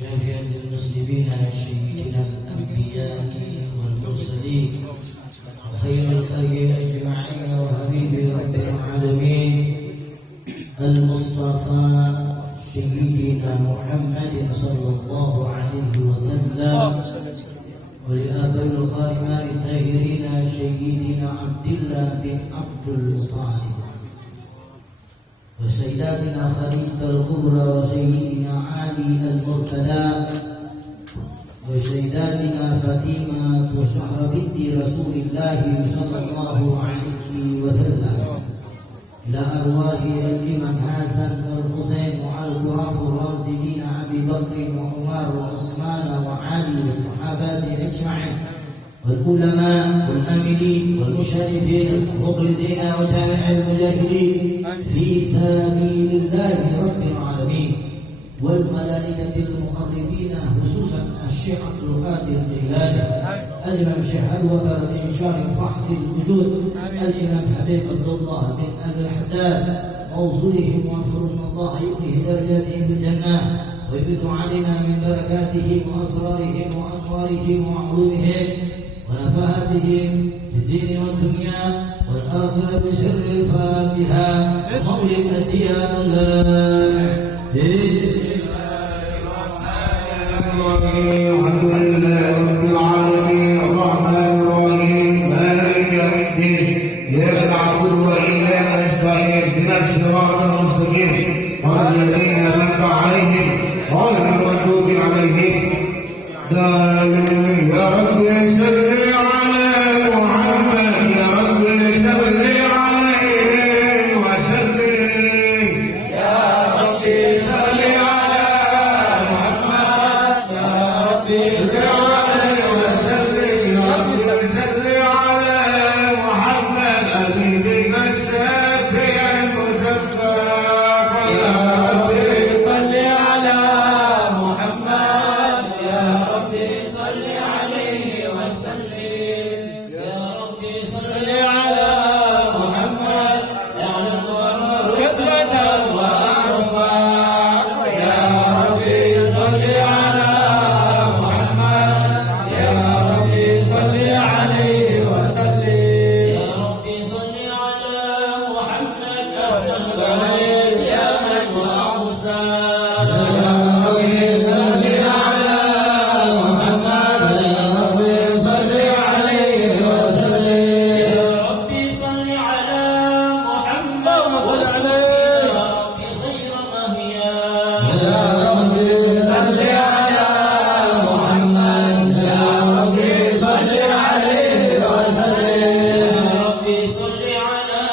شافيا للمسلمين سيدنا الأنبياء والمرسلين وخير الخلق أجمعين وحبيب رب العالمين المصطفى سيدنا محمد صلى الله عليه وسلم ولأبي الخاتمين الطاهرين سيدنا عبد الله بن عبد المطلب وسيداتنا خديجة الكبرى وسيدنا علي المرتضى وسيداتنا فاطمة وزهرة بنت رسول الله صلى الله عليه وسلم إلى أرواح الإمام حسن والحسين وعلى الغراف الراشدين أبي بكر وعمر وعثمان وعلي والصحابة أجمعين والعلماء والآمنين والمشرفين المخلصين وجامع المجاهدين في سبيل الله رب العالمين والملائكة المقربين خصوصا الشيخ عبد القادر الجيلاني الإمام شيخ الوفا بن شارك فحط الوجود الإمام حبيب عبد الله بن أبي الحداد موصولهم وأغفر الله يؤتيه درجاتهم بالجنة ويبث علينا من بركاتهم وأسرارهم وأنوارهم وعلومهم ونفحاتهم في الدين والدنيا والآخرة بسر الفاتحة مولد الديان الله بسم الله الحمد لله رب العالمين الرحمن الرحيم مالك يوم الدين إياك نعبد وإياك نستعين اهدنا الصراط المستقيم صراط الذين أنعمت عليهم غير المغضوب عليهم آمين يا رب صل على محمد يا رب صل عليه وسلم يا رب صل على محمد يا رب صل عليه وسلم يا رب صل على محمد حبيبك الشافع المشفع يا رب صل على محمد يا رب صل عليه وسلم يا رب صل على محمد يعلم كثرة وأعرفا يا رب صل على محمد يا رب صل عليه وسلم يا رب صل على محمد أسلم يا من وأوسى يا رب صل على محمد يا رب صل عليه وسلم يا رب صل على محمد صل عليه يا رب خير مهيا يا رب صل على محمد يا رب صل عليه وسلم يا رب صل على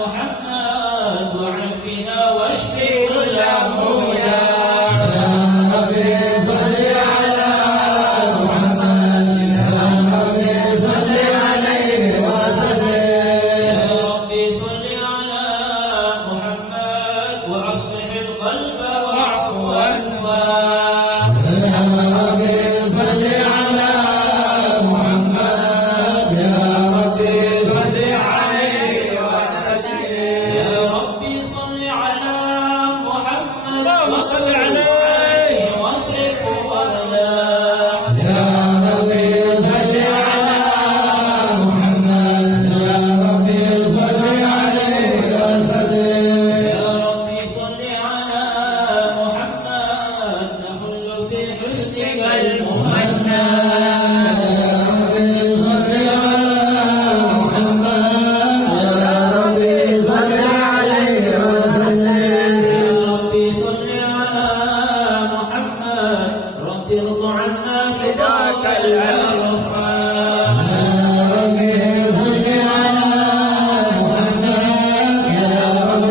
محمد وعافنا واشف كل همومنا يا رب صل على محمد يا رب صل عليه وسلم يا رب صل على محمد واصلح القلب واعف وانفع يا رب صل على محمد يا رب صل عليه وسلم يا رب صل على محمد وصل عليه واصرف وغلاح يا رب صل على محمد يا رب صل عليه وسلم يا رب صل على محمد نحل في حسنك المهنا يا رب صل على محمد يا رب صل عليه وسلم يا رب صل على محمد رب ارض عنا رضاك العرفا يا رب صل على محمد يا رب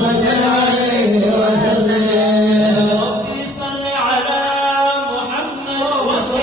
صل عليه وسلم يا رب صل على محمد واشف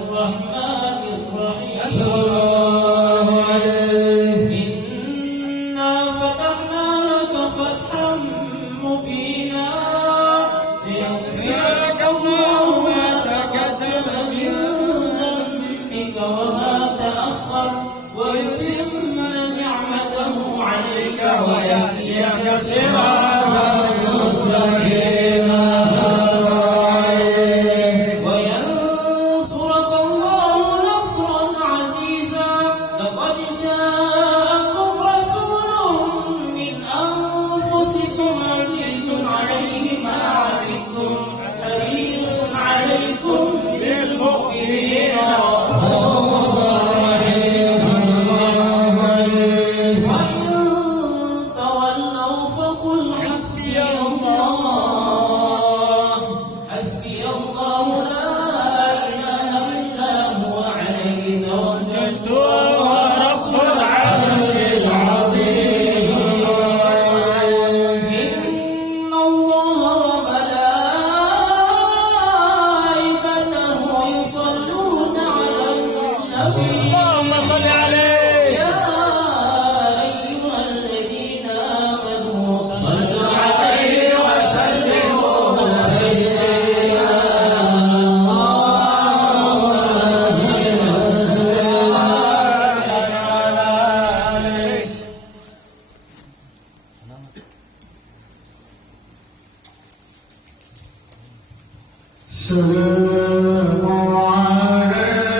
الرحمن الرحيم الله عليه إنا فتحنا لك فتحا مبينا ليغفر لك الله ما تقدم من ذنبك وما تأخر ويتم نعمته عليك ويهديك صراطا مستقيما وينصرك الله نصرا عزيزا لقد جاءكم رسول من أنفسكم عزيز عليه ما عنتم حريص عليكم بالمؤمنين رؤوف رحيم وإن تولوا فقل حسبي الله حسبي الله لا إله إلا هو عليه توكلت وهو رب العرش العظيم إن الله وملائكته يصلون على النبي اللهم صل عليه يا أيها الذين آمنوا صلوا عليه وسلموا تسليما سلام على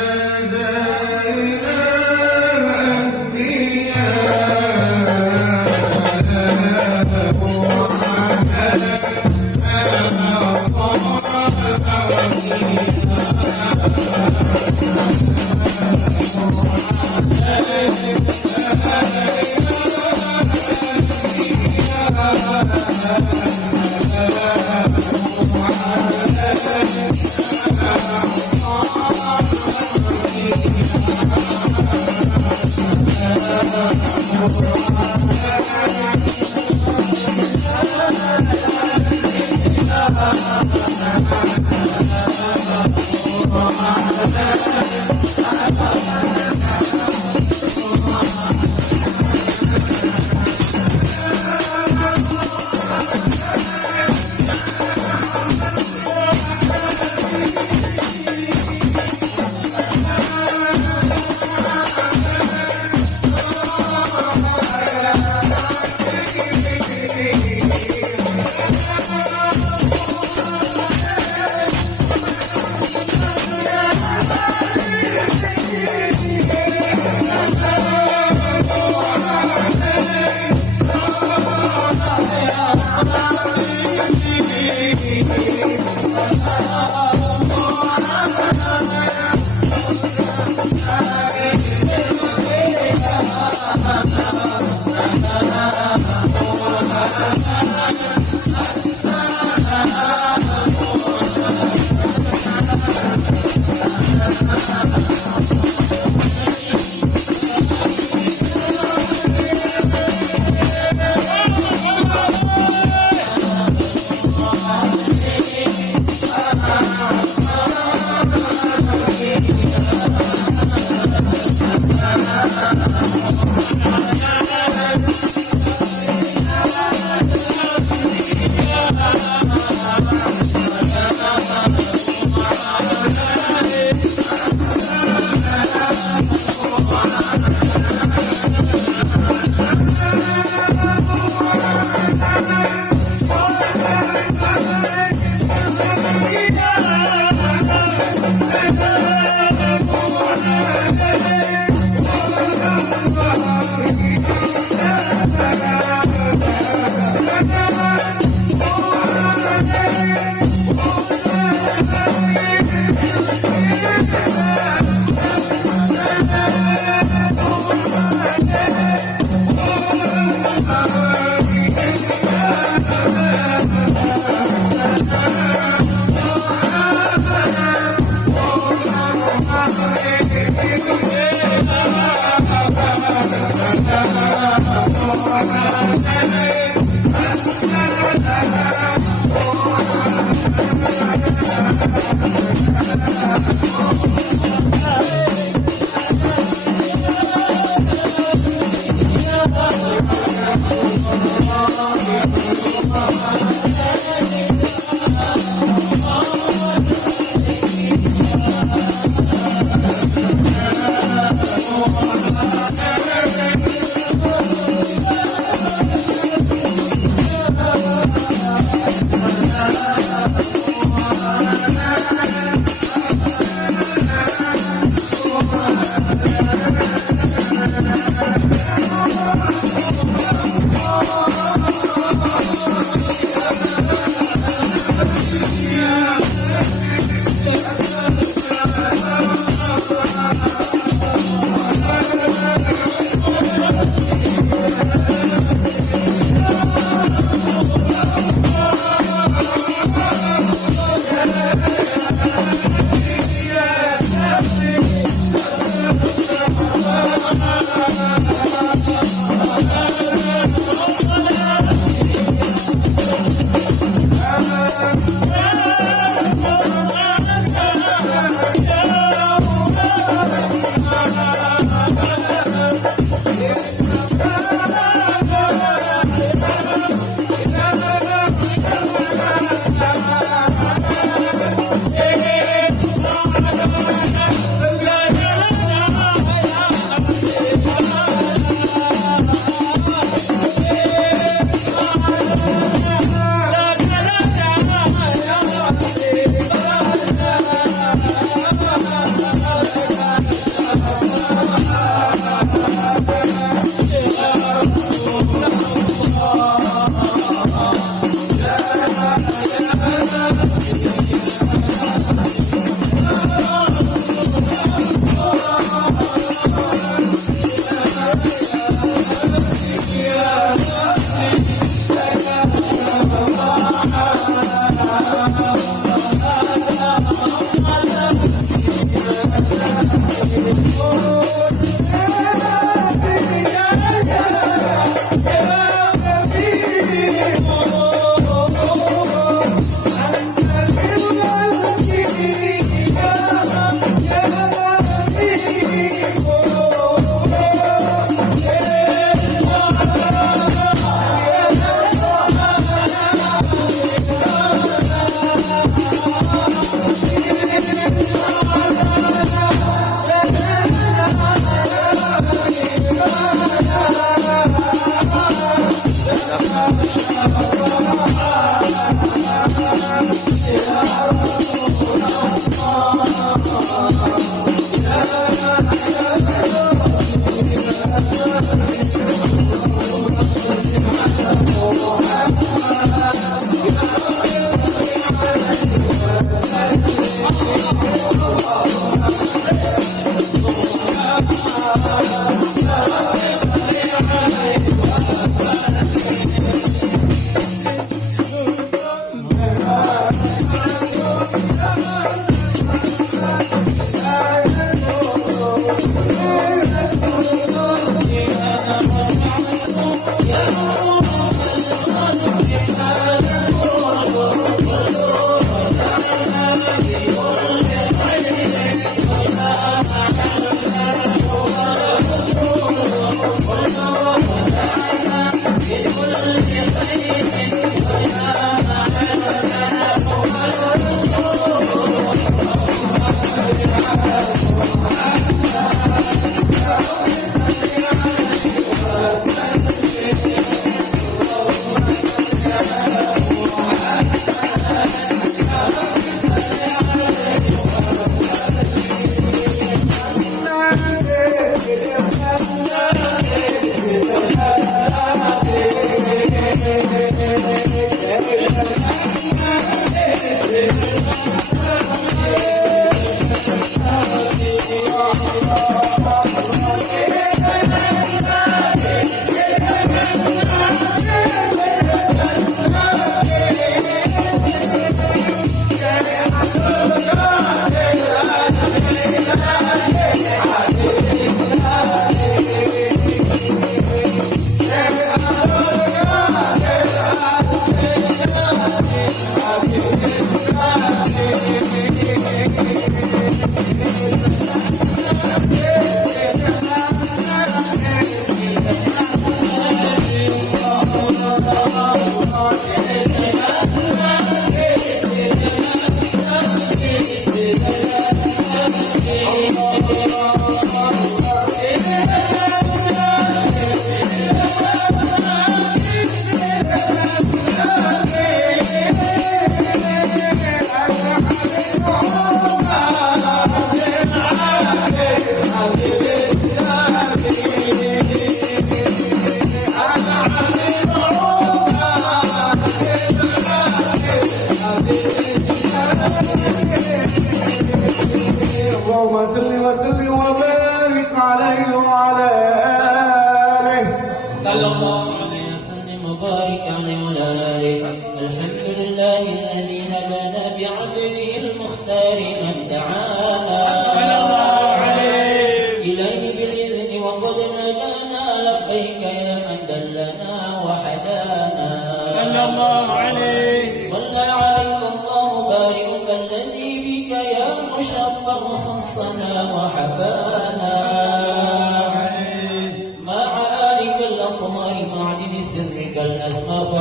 اللهم صل وسلم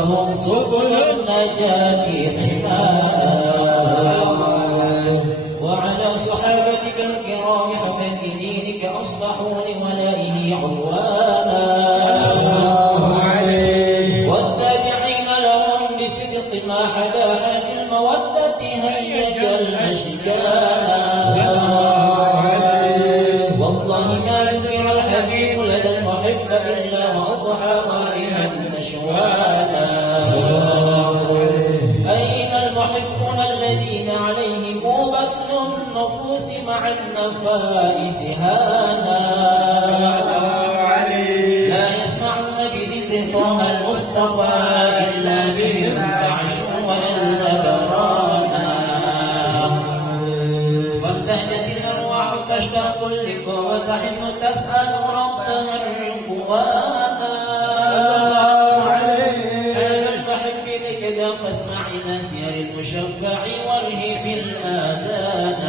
لهم سبل النجاة حمانا وعلى صحابتك الكرام حماة دينك أصبحوا لولائه عوانا والتابعين لهم بصدق ما حدا حد المودة هيج الأشجانا والله ما ذكر الحبيب لدى المحب إلا وأضحى عليها نشوانا أين المحبون الذين عليهم بذل النفوس مع النفائس هانا لا يسمعون بذكر طه المصطفى إلا بهم تعشوا وإلا برانا واهتدت الأرواح تشتاق لكم وتحن تسأل ربها الرقوانا هذا المحب كذا فاسمع نسير المشفع واره في الآذان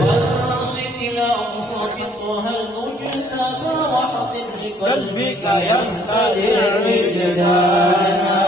وانصت إلى أوصاف طه المجتبى واحضر لقلبك يمتلئ وجدانا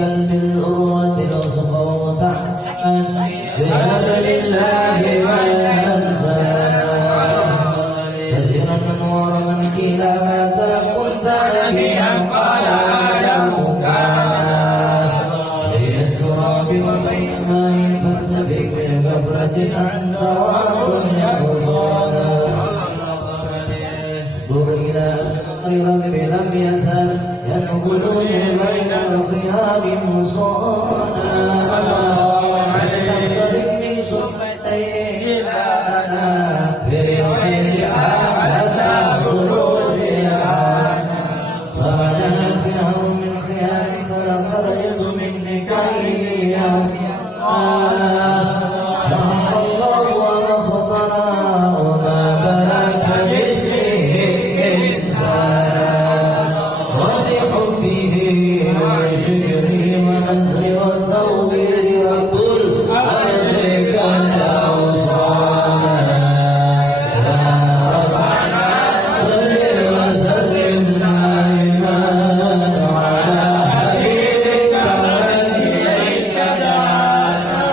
قلب الأروة الأصفى وتحسن بهب لله ما ينسى كثيرا من ورمن قيل ماذا كنت نبيا قال آدم كان بين التراب وبين ماء فاستبق بغفرة أنت والدنيا بصارا ضر إلى أسرار ربي لم يزل ينقلني بين الخيار مصانا تنطلق من صفتيه لنا في العين أعلى رؤوسها فأنا أكره من خيار خرجت من نكاحي صلاة الله وما خطرا وما بلاك باسمه إنسان وبحبه وشكره ونذر والتوبير وكل أمرك الأوصال يا ربنا صل وسلم دائما على حبيبك من إليك دعانا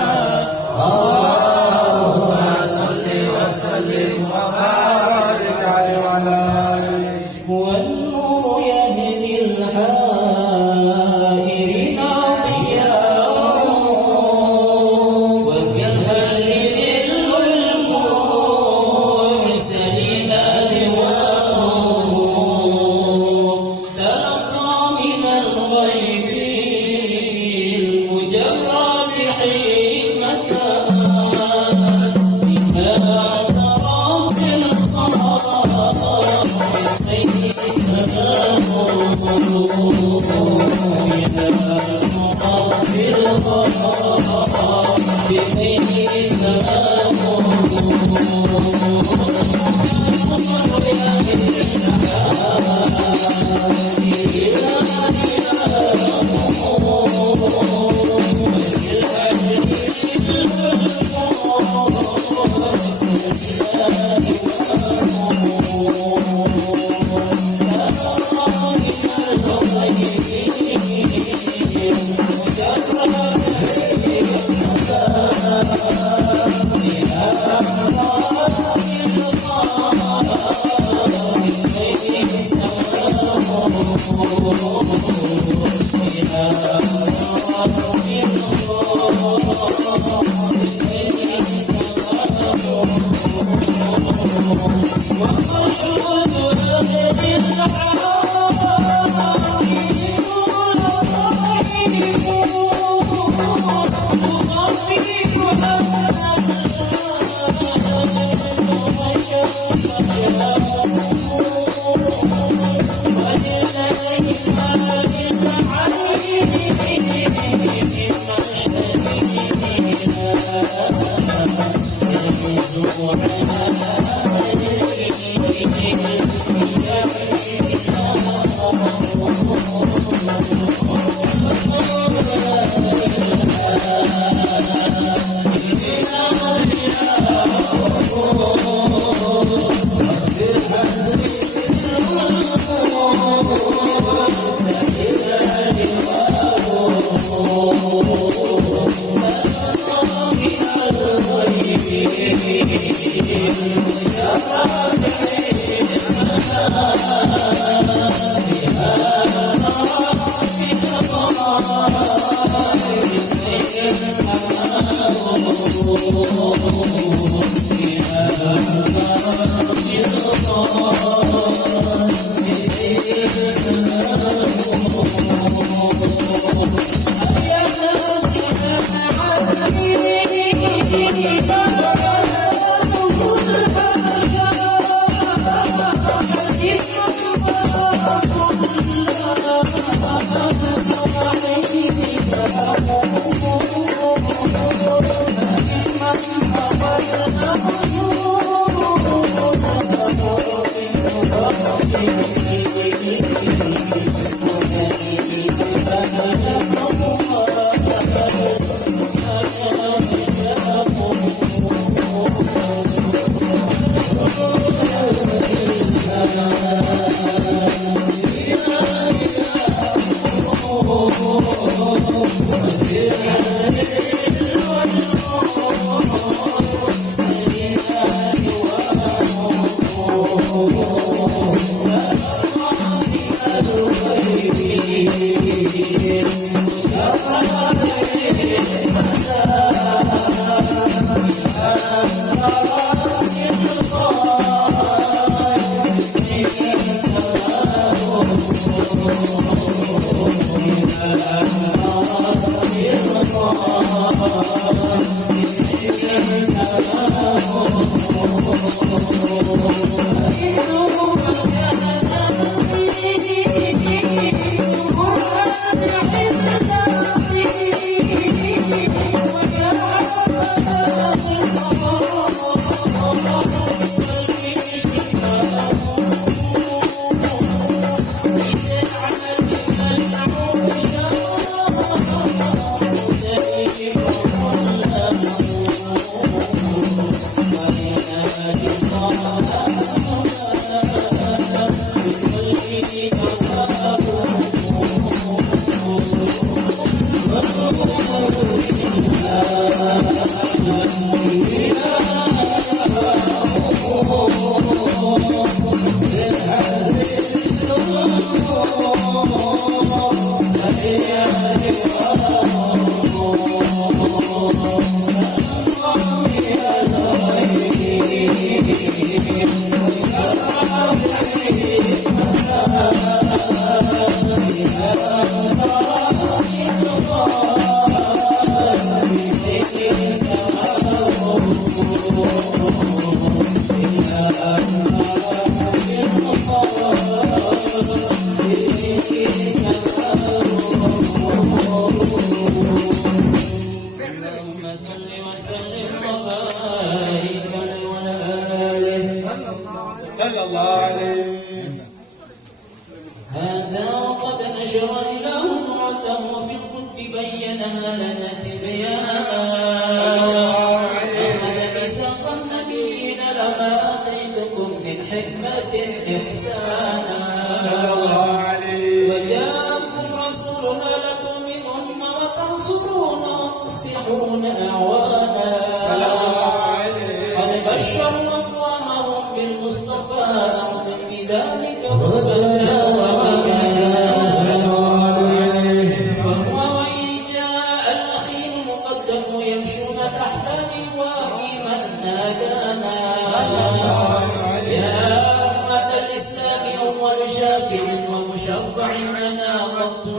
اللهم صل وسلم وبارك عليه وعلى آله والنور يهدي الحائرين ضياءه وفي الحشر ذل المرسلين لواءه تلقى من الغيب المجرد حكمة منها طرف Thank you.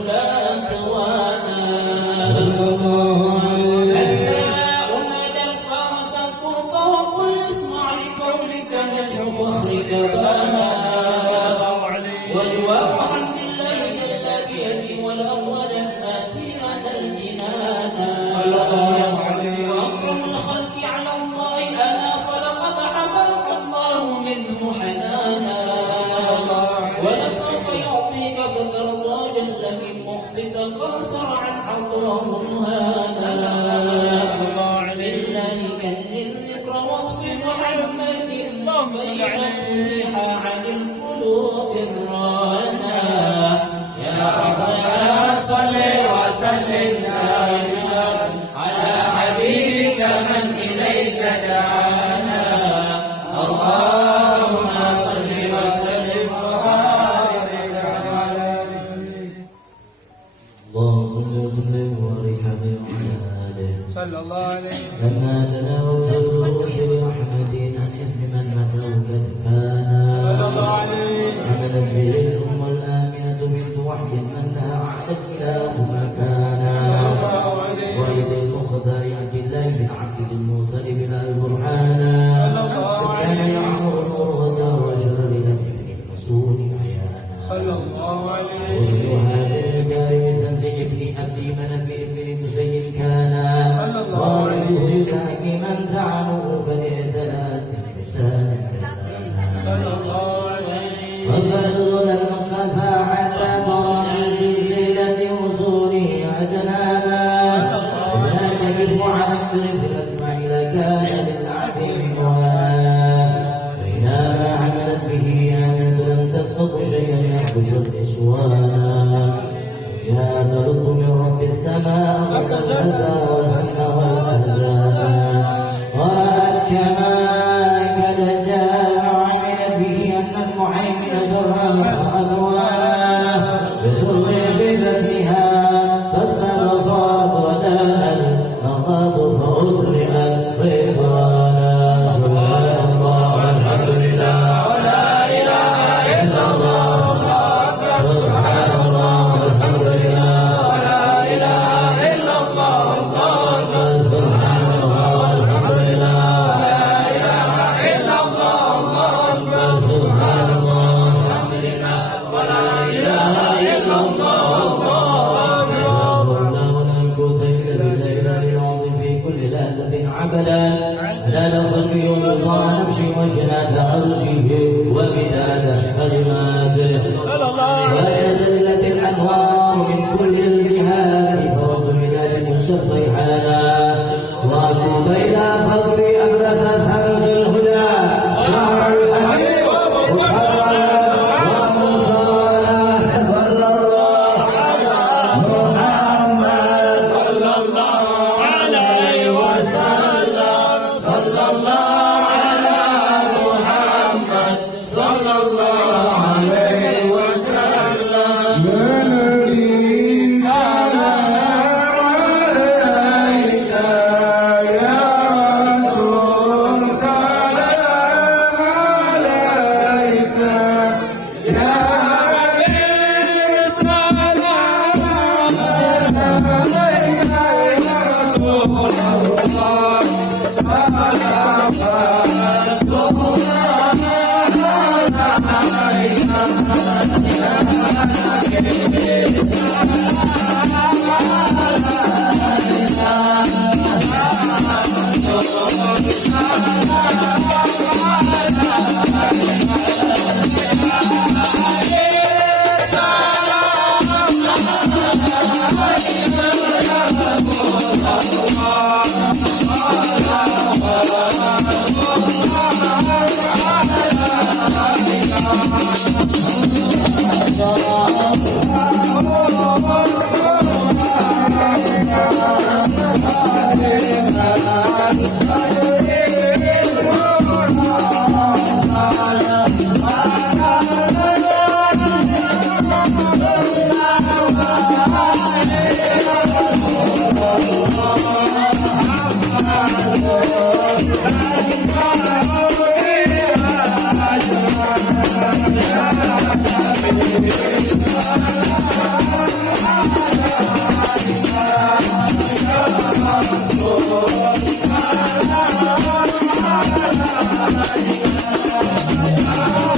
لا توانى جبانا ولواء حمد الله جل بيدي والأولد آتينا الجنانا وأكرم الخلق على الله أنا فلقد حببك الله منه حنانا ولسوف يعطيك فترضى جل من مخطئ قاصر عن عطره مهانا لله كن ذكر وصف محمد بين تزيح عن القلوب الرانا يا ربنا صل وسلم دائما على حبيبك من إليك دعانا اللهم صل وسلم وبارك على اللهم صل وسلم وبارك عليه وعلى آله صلى الله عليه لما تناولت الروح بأحمد أن يسلم المسلوك كفانا صلى الله عليه عملت به الأم الآمنة بنت وحد منها عادت إله مكانا والد المختار عبد الله بن عبد المطلب لا البرهانا كان يعمر نور ودار لابن المسؤول عيانا صلى الله عليه كل هذا الكارم سمسي ابن أبي منب ابن مسيد كانا والده يلاقي من زعمه فليتلاس لسانا صلى الله عليه وبلغ المصطفى حتى ترى سلسلة وصوله عدنانا ولا تجد على الطرف الأسمع لكان للعفيف موانا بينما عملت به آنة لم تستطع شيئا يحبس النسوانا يا ترد من رب السماء والجزاء والمن والأهدانا ورأت كما قد جاء وعملت به أن المحيمن زرها فألوانا بذر ببدنها فاستر صارت وداء نقاط فأدرئت رضوانا سبحان الله والحمد لله ولا إله إلا الله سبحان الله والحمد لله ولا إله إلا الله سبحان الله والحمد لله ولا إله إلا الله سبحان الله والحمد لله ولا إله إلا الله ولا قوة إلا بالله العظيم في كل لحظة عبدا لا نخلق يوم نفسي وجنات عرشه ومداد كلماته وتدلت الأنوار من كل الجهات فوق مداد الصفيحانا وأقوم إلى فضل أبرز شمس الهدى شهر الأمير محرما وصلى الله محمد صلى الله عليه وسلم صلى الله على محمد صلى الله عليه وسلم Thank you.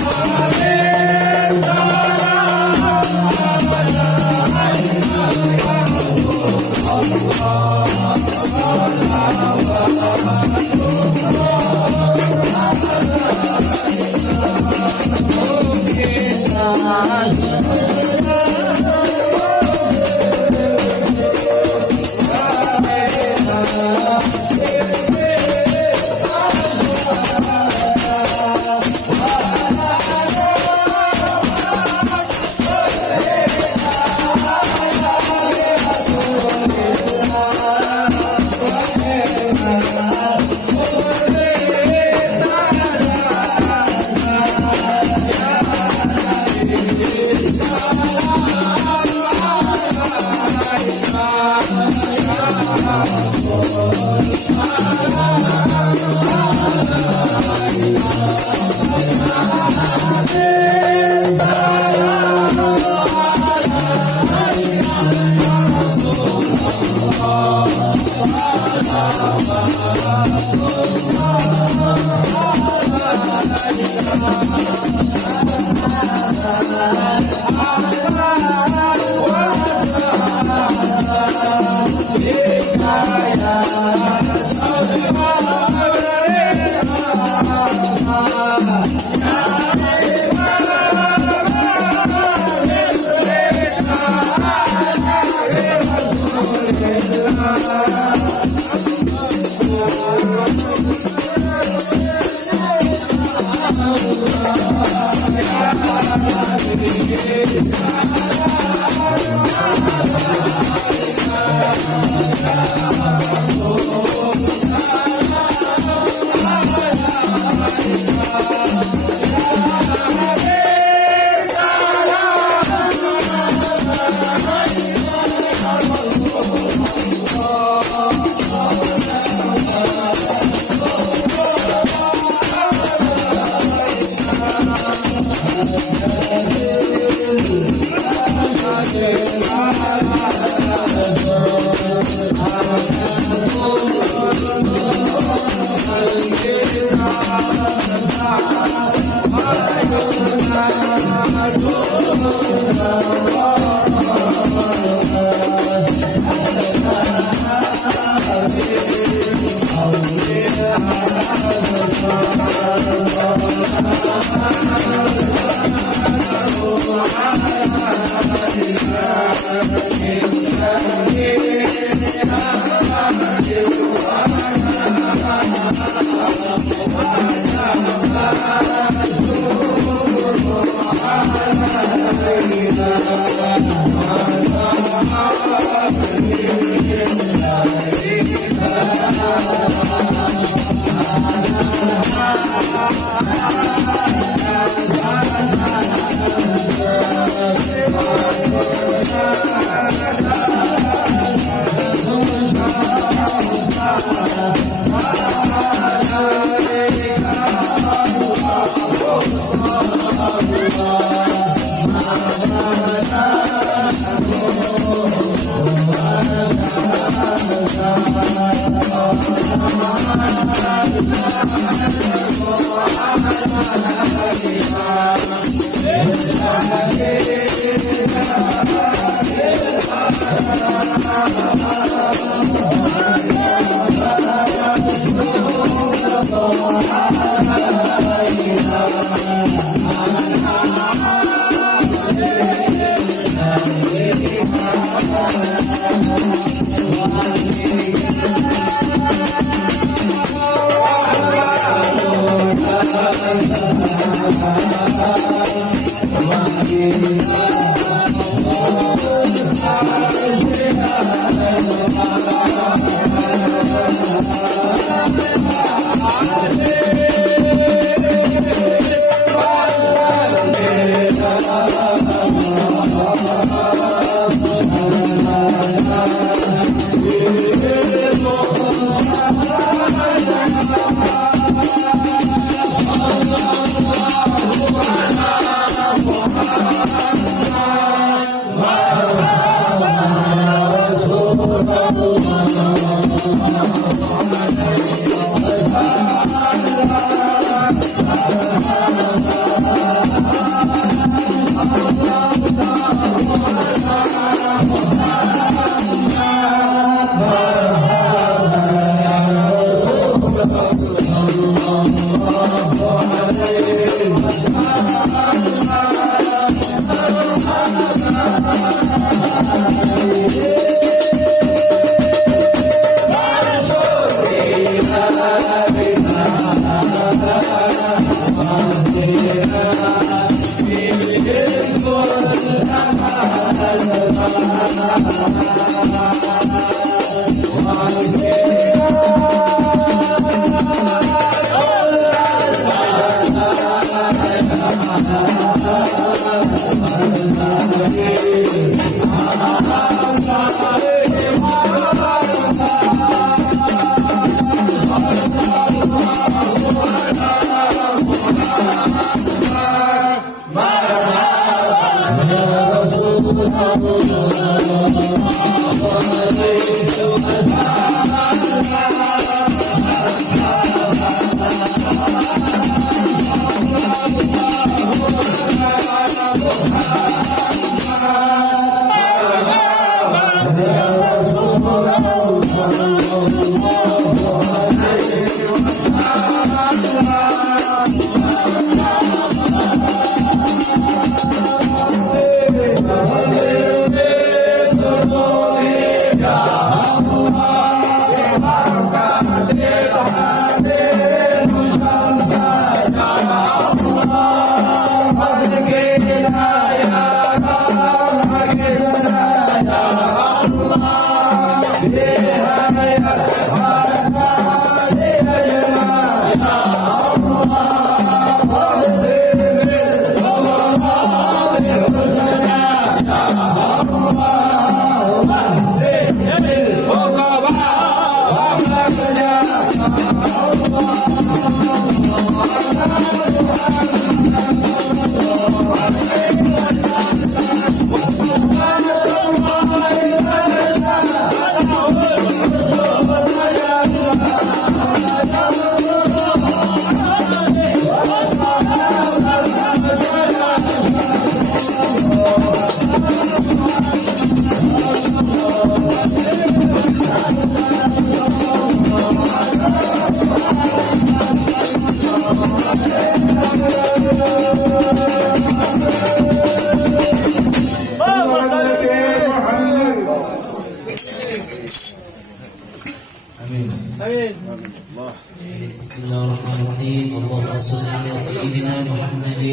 بسم الله الرحمن الرحيم. اللهم صل على سيدنا محمد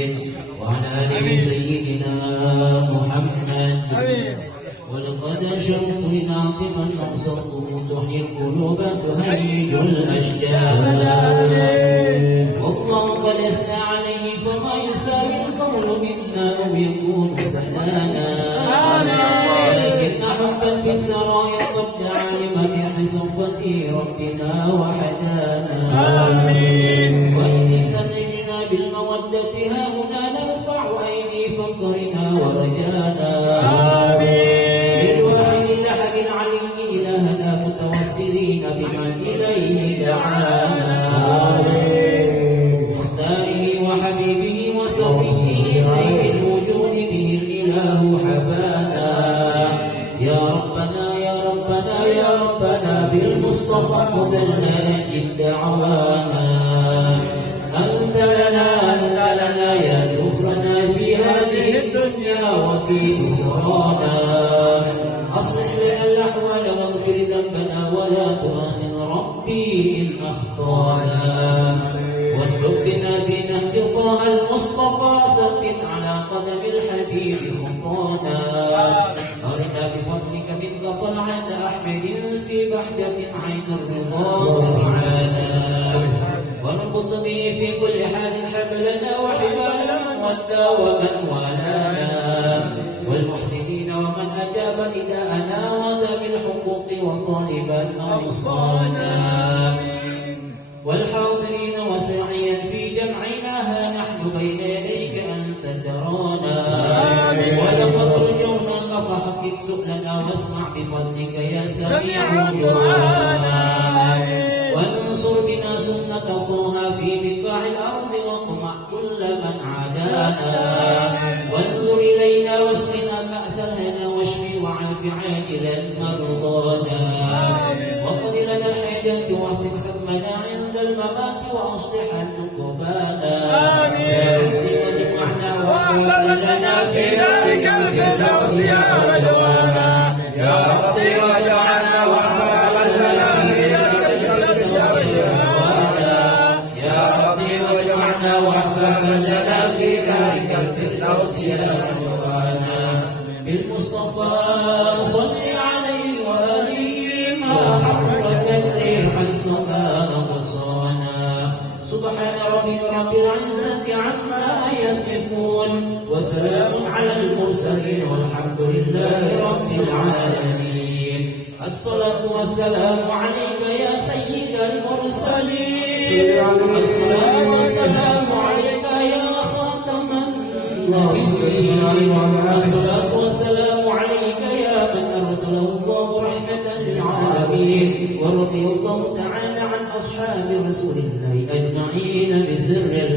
وعلى آله سيدنا محمد. ولقد أشرت لنعظم الأنصار تحيي القلوب تهيج الأشجار. والله قد أثنى عليه فما يساوي القول منا أو يكون سهانا. ولكن حبا في السرايا قد علم بحصفة ربنا وحدانا. وإن ابتغينا بالمودة هاهنا نرفع أيدي فقرنا ورجانا. للواحد الأحد العلي إلهنا متوسلين بمن إليه دعانا. مختاره وحبيبه وصفيه خير الوجود به الإله حبانا. يا ربنا يا ربنا يا ربنا بالمصطفى قبلنا نجد دعوانا. أنت لنا يا ذخرنا في هذه الدنيا وفي أخرانا. أصلح لنا الأحوال واغفر ذنبنا ولا تؤاخذ ربي إن أخطانا. واسلك بنا في نهج طه المصطفى ثبت على قدم الحبيب خطانا. أرنا بفضلك منك طلعة أحمد في بحجة عين الرضا وترعانا. وربط به في كل حال حبلنا وحبال من ودى ومن والانا. والمحسنين ومن أجاب نداءنا وذا بالحقوق وطالبا أوصانا. والحاضرين وساعيا في جمعنا ها نحن بين يديك أنت ترانا. ولقد رجوناك فحقق سؤلنا واسمع بفضلك يا سميع دعانا. وانصر بنا سنة طه في بقاع الأرض واقمع كل من عادانا. وانظر إلينا واسقنا كأس الهنا واشفي وعاف عاجلا مرضانا. واقض لنا الحاجات واحسن ختمنا عند الممات واصلح نقبانا. يا ربي واجمعنا واقبل لنا في ذلك الفردوس يا عدوانا. يا ربي واجعلنا واقبل لنا في ذلك الفردوس يا عدوانا. يا ربي واجعلنا واقبل لنا في ذلك الفردوس يا عدوانا. بالمصطفى صل عليه وآله ما حرك الصفا نقصانا سبحان ربك رب العزة عما يصفون وسلام على المرسلين والحمد لله رب العالمين. الصلاة والسلام عليك يا سيد المرسلين. الصلاة والسلام عليك يا خاتم النبيين. الصلاة والسلام عليك يا من أرسله الله رحمة للعالمين. ورضي الله تعالى عن أصحاب رسول الله أجمعين بسر